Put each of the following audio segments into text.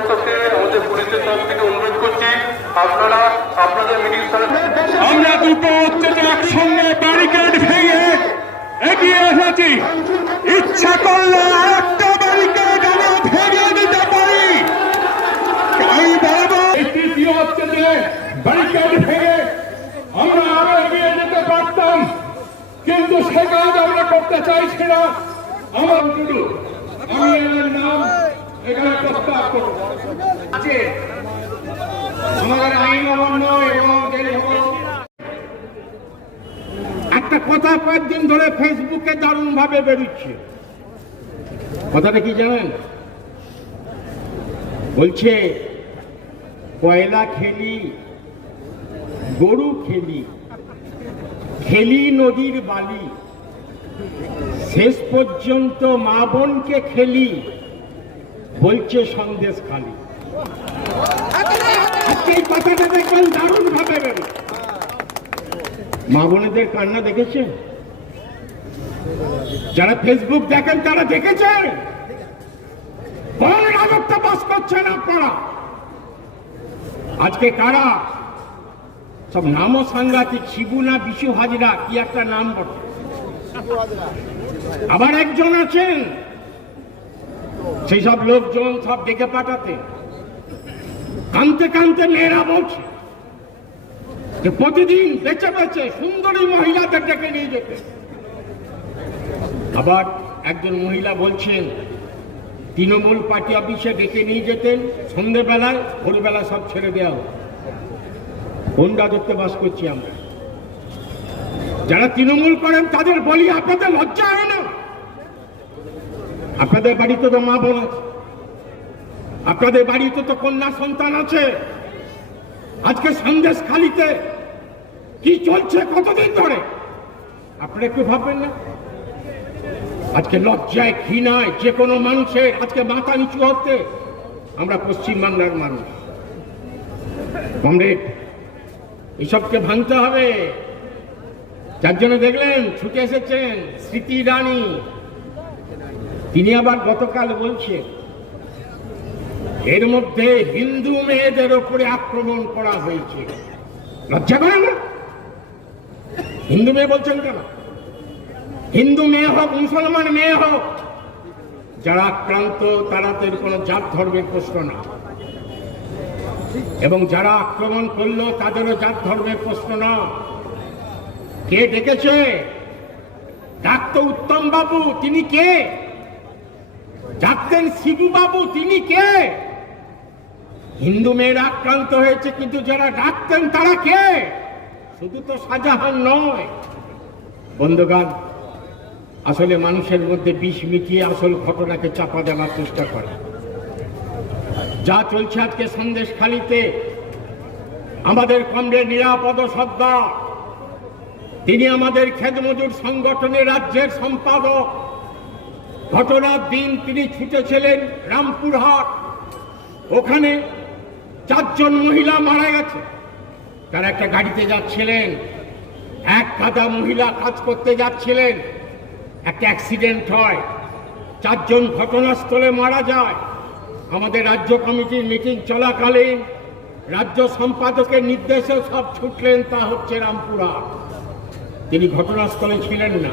সমস্ত আমাদের পুলিশের তরফ থেকে অনুরোধ করছি, আপনারা আপনাদের মিটিং আমরা দুটো অত্যাচার একসঙ্গে ব্যারিকেড ভেঙে এগিয়ে এসেছি। ইচ্ছা করলে একটা ব্যারিকেড আমরা ভেঙে দিতে পারি। তৃতীয় অত্যাচারে ব্যারিকেড ভেঙে আমরা আরও এগিয়ে যেতে পারতাম। কিন্তু সে কাজ আমরা করতে চাইছি না। আমার আমি নাম এখানে প্রস্তাব করব আছে আমাদের আইন অমান্য এবং একটা কথা কয়েকদিন ধরে ফেসবুকে দারুণ ভাবে বেরোচ্ছে। কথাটা কি জানেন? বলছে, কয়লা খেলি, গরু খেলি খেলি নদীর বালি, শেষ পর্যন্ত মা বোনকে খেলি। বলছে সন্দেশ খালি। আজকে এই কথাটা দেখবেন দারুণ ভাবে বেরো মা বোনেদের কান্না দেখেছেন যারা ফেসবুক দেখেন তারা দেখেছেন কোন রাজত্ব বাস করছেন আপনারা। আজকে কারা? সব নামও সাংঘাতিক শিবু না বিশু হাজরা কি একটা নাম বটে? আবার একজন আছেন? সেই সব লোকজন সব ডেকে পাঠাতে। কানতে কানতে মেয়েরা বলছে যে প্রতিদিন বেঁচে বেঁচে সুন্দরী মহিলাদের ডেকে নিয়ে যেতে। আবার একজন মহিলা বলছেন, তৃণমূল পার্টি অফিসে ডেকে নিয়ে যেতেন, সন্ধেবেলায়, ভোরবেলা সব ছেড়ে দেওয়া হতো। কোন রাজত্বে বাস করছি আমরা? যারা তৃণমূল করেন তাদের বলি, আপনাদের লজ্জা হয় আপনাদের বাড়িতে তো মা বোন আছে আপনাদের বাড়িতে তো কন্যা সন্তান আছে। আজকে সন্দেশ খালিতে কি চলছে কতদিন ধরে? আপনারা একটু ভাববেন না? আজকে লজ্জায়, ঘৃণায় যে কোনো মানুষের আজকে মাথা নিচু হতে আমরা পশ্চিমবাংলার মানুষ। কমরেড, এসবকে ভাঙতে হবে। যার জন্য দেখলেন, ছুটে এসেছেন স্মৃতি রানী তিনি আবার গতকাল বলছেন, এর মধ্যে হিন্দু মেয়েদের ওপরে আক্রমণ করা হয়েছে। লজ্জা করে না? হিন্দু মেয়ে বলছেন কেন? হিন্দু মেয়ে হোক, মুসলমান মেয়ে হোক, যারা আক্রান্ত তারাদের কোনো জাত ধর্মের প্রশ্ন না। এবং যারা আক্রমণ করল, তাদেরও জাত ধর্মের প্রশ্ন না। কে ডেকেছে? ডাক্তার উত্তম বাবু তিনি কে? ডাকতেন শিবু বাবু তিনি কে? হিন্দু মেয়েরা আক্রান্ত হয়েছে, কিন্তু যারা ডাকতেন তারা কে? শুধু তো শাহজাহান নয়। বন্ধুগান আসলে মানুষের মধ্যে বিষ মিটিয়ে আসল ঘটনাকে চাপা দেওয়ার চেষ্টা করে। যা চলছে আজকে সন্দেশ খালিতে আমাদের কমরেড নিরাপদ সর্দার তিনি আমাদের খেদমজুর সংগঠনের রাজ্যের সম্পাদক। ঘটনার দিন তিনি ছুটেছিলেন রামপুরহাট। ওখানে চারজন মহিলা মারা গেছে। তারা একটা গাড়িতে যাচ্ছিলেন, এক কাদা মহিলা কাজ করতে যাচ্ছিলেন, একটা অ্যাক্সিডেন্ট হয়, চারজন ঘটনাস্থলে মারা যায়। আমাদের রাজ্য কমিটির মিটিং চলাকালীন রাজ্য সম্পাদকের নির্দেশে সব ছুটলেন, তা হচ্ছে রামপুরা তিনি ঘটনাস্থলে ছিলেন না।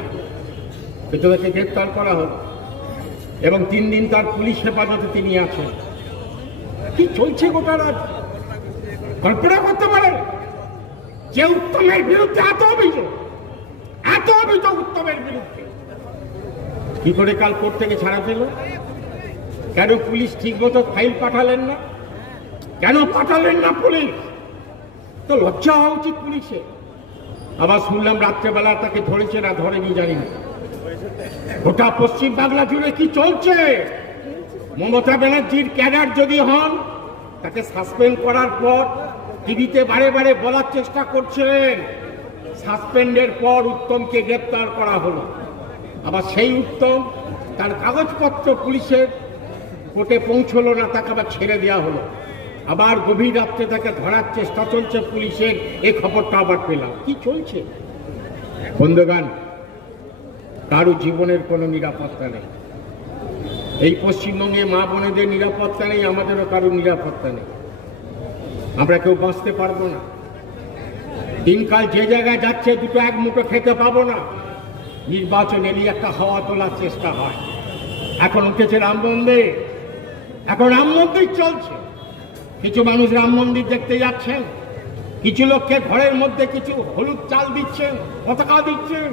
কিন্তু তাকে গ্রেপ্তার করা হলো। এবং তিন দিন তার পুলিশ হেফাজতে তিনি আছেন। কি চলছে গোটা রাজ্য কল্পনা করতে পারেন? যে উত্তমের বিরুদ্ধে এত অভিযোগ এত অভিযোগ উত্তমের বিরুদ্ধে। কি করে কাল কোর্ট থেকে ছাড়া দিল কেন পুলিশ ঠিক মতো ফাইল পাঠালেন না? কেন পাঠালেন না পুলিশ? তো লজ্জা হওয়া উচিত পুলিশে। আবার শুনলাম রাত্রেবেলা তাকে ধরেছে না, ধরেনি জানি না। গোটা পশ্চিম বাংলা জুড়ে কি চলছে? মমতা ব্যানার্জির ক্যাডার যদি হন, তাকে সাসপেন্ড করার পর টিভিতে বারে বারে বলার চেষ্টা করছেন। সাসপেন্ডের পর উত্তমকে গ্রেপ্তার করা হলো। আবার সেই উত্তম তার কাগজপত্র পুলিশের কোর্টে পৌঁছলো না, তাকে আবার ছেড়ে দেওয়া হলো। আবার গভীর রাত্রে তাকে ধরার চেষ্টা চলছে পুলিশের এই খবরটা আবার পেলাম। কি চলছে? বন্ধুগান কারও জীবনের কোনো নিরাপত্তা নেই। এই পশ্চিমবঙ্গে মা বোনেদের নিরাপত্তা নেই, আমাদেরও কারও নিরাপত্তা নেই। আমরা কেউ বাঁচতে পারব না। দিনকাল যে জায়গায় যাচ্ছে, দুটো এক মুঠো খেতে পাবো না। নির্বাচন এলি একটা হাওয়া তোলার চেষ্টা হয়। এখন উঠেছে রাম মন্দির। এখন রাম মন্দির চলছে। কিছু মানুষ রাম মন্দির দেখতে যাচ্ছেন। কিছু লোককে ঘরের মধ্যে কিছু হলুদ চাল দিচ্ছেন, পতাকা দিচ্ছেন।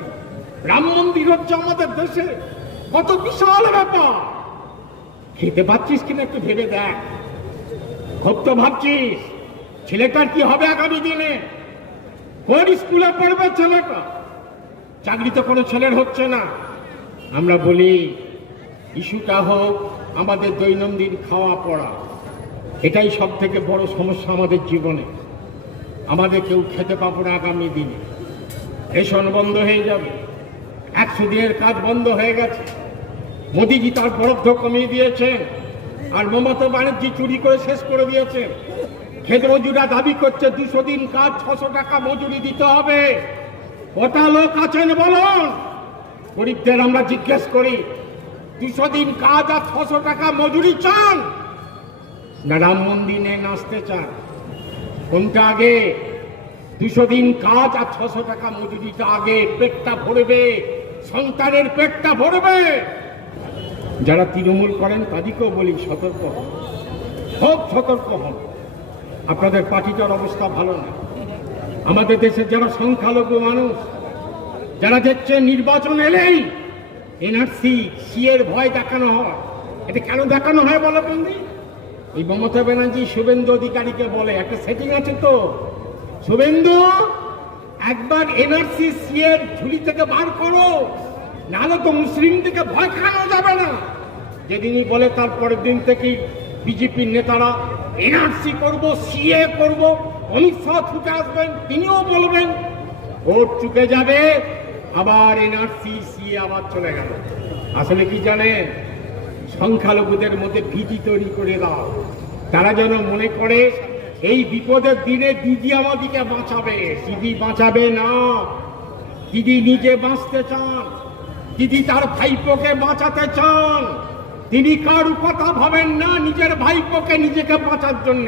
রাম মন্দির হচ্ছে আমাদের দেশে। কত বিশাল ব্যাপার। খেতে পাচ্ছিস কিনা একটু ভেবে দেখ। খুব তো ভাবছিস, ছেলেটার কি হবে আগামী দিনে? কোন স্কুলে পড়বে ছেলেটা? চাকরি তো কোনো ছেলের হচ্ছে না। আমরা বলি, ইস্যুটা হোক, আমাদের দৈনন্দিন খাওয়া পড়া। এটাই সব থেকে বড় সমস্যা আমাদের জীবনে। আমাদের কেউ খেতে পাবো না আগামী দিনে। রেশন বন্ধ হয়ে যাবে। একশো দিনের কাজ বন্ধ হয়ে গেছে। মোদিজি তার বরাদ্দ কমিয়ে দিয়েছেন আর মমতা ব্যানার্জি চুরি করে শেষ করে দিয়েছেন। খেত মজুরা দাবি করছে দুশো দিন কাজ, ছশো টাকা মজুরি দিতে হবে। কটা লোক আছেন বলুন? গরিবদের আমরা জিজ্ঞেস করি, দুশো দিন কাজ আর ছশো টাকা মজুরি চান? না, রাম মন্দিরে নাচতে চান। কোনটা আগে? দুশো দিন কাজ আর ছশো টাকা মজুরিটা আগে পেটটা ভরবে। সন্তানের পেটটা ভরবে। যারা তৃণমূল করেন, তাদেরকেও বলি সতর্ক হন খুব সতর্ক হন আপনাদের পার্টিটার অবস্থা ভালো না। আমাদের দেশের যারা সংখ্যালঘু মানুষ, যারা দেখছেন নির্বাচন এলেই এনআরসি সি এর ভয় দেখানো হয়। এটা কেন দেখানো হয় বলো বন্ধু? এই মমতা ব্যানার্জি শুভেন্দু অধিকারীকে বলে, একটা সেটিং আছে তো। শুভেন্দু একবার এনআরসি সি এর ঝুলি থেকে বার করো, নাহলে তো মুসলিমদেরকে ভয় খাওয়ানো যাবে না। যেদিনই বলে তার পরের দিন থেকেই বিজেপির নেতারা এনআরসি করব, সিএ করব, অমিত শাহ ছুটে আসবেন, তিনিও বলবেন, ভোট চুকে যাবে, আবার এনআরসি সিএ আবার চলে গেল। আসলে কি জানেন? সংখ্যালঘুদের মধ্যে ভীতি তৈরি করে দাও। তারা যেন মনে করে এই বিপদের দিনে দিদি আমাদিকে বাঁচাবে। দিদি বাঁচাবে না। দিদি নিজে বাঁচতে চান। দিদি তার ভাইপোকে বাঁচাতে চান। তিনি কারু কথা ভাবেন না, নিজের ভাইপোকে নিজেকে বাঁচার জন্য।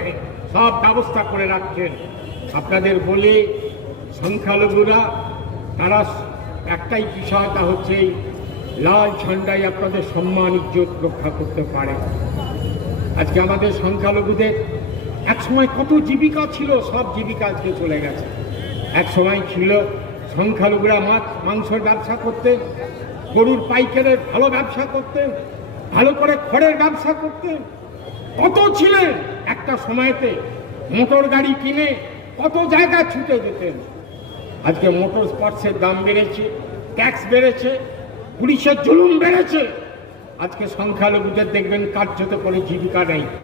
সব ব্যবস্থা করে রাখছেন। আপনাদের বলে সংখ্যালঘুরা, তারা একটাই বিষয়টা হচ্ছে, লাল ঝান্ডাই আপনাদের সম্মান, ইজ্জত রক্ষা করতে পারে। আজকে আমাদের সংখ্যালঘুদের এক সময় কত জীবিকা ছিল, সব জীবিকা আজকে চলে গেছে। এক সময় ছিল সংখ্যালঘুরা মাছ, মাংসের ব্যবসা করতেন, গরুর পাইকারের ভালো ব্যবসা করতেন, ভালো করে খড়ের ব্যবসা করতেন। কত ছিলেন? একটা সময়তে মোটর গাড়ি কিনে কত জায়গায় ছুটে যেতেন। আজকে মোটর স্পটসের দাম বেড়েছে, ট্যাক্স বেড়েছে, পুলিশের জুলুম বেড়েছে। আজকে সংখ্যালঘুদের দেখবেন কার্যত করে জীবিকা নেই।